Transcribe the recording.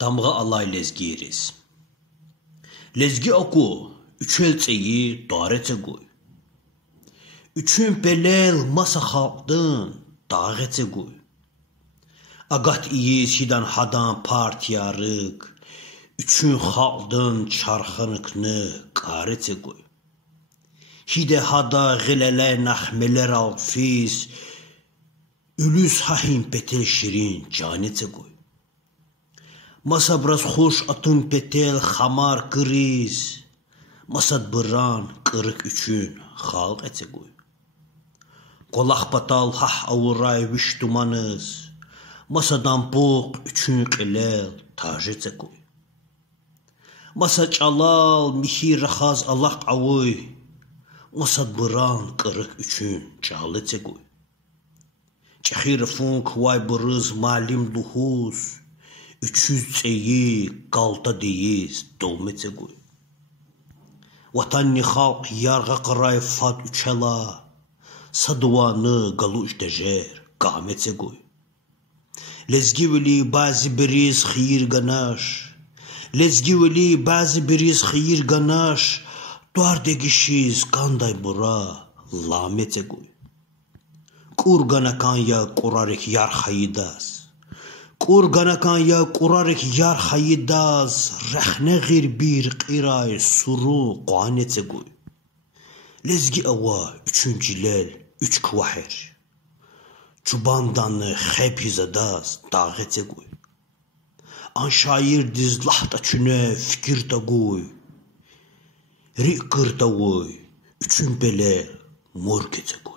Damğa alay lezgiriz. Lezgi oku, üçelçeyi dareçegoy. Üçün pelel masa xalqdın dağeçegoy. Agat iyi sidan hadan partiyarık, üçün xalqdın çarxanıkını qareçegoy. Hide hada gilele naxmeler alfiz, ülüs hahim petel şirin caneçegoy. Masa bras xoş atın petel xamar kriz, masad bıran kırık üçün xalq eçegoy. Qolaq patal hah avuray viş dumanız, masadan boq üçün qilel taj eçegoy. Masa çalal mihi raxaz alaq avuy, masad bıran kırık üçün çal eçegoy. Çexir funk vay bırız malim duhuz, 300 çeyi qalta deyiz dolmeçegoy. Vatanni xalq yarğa qaray fad üçela, saduanı galuş dejer qameçegoy. Lezgi veli bazı biriz xiyir ganaş, lezgi veli bazı biriz xiyir ganaş, duar degişiz kanday bura lameçegoy. Qurganakan ya qurarek yar xayidaz, Qurganakan ya qurarek yar xayidaz, rəxnə ғir bir qiray suru qaneçegoy. Lezgi ava üçüncülel üç kvahir, Çubandanı xepizadaz dağeçegoy. An şair dizlahta çüne fikir tagoy, Ri qırtagoy, üçün bele mor keçegoy.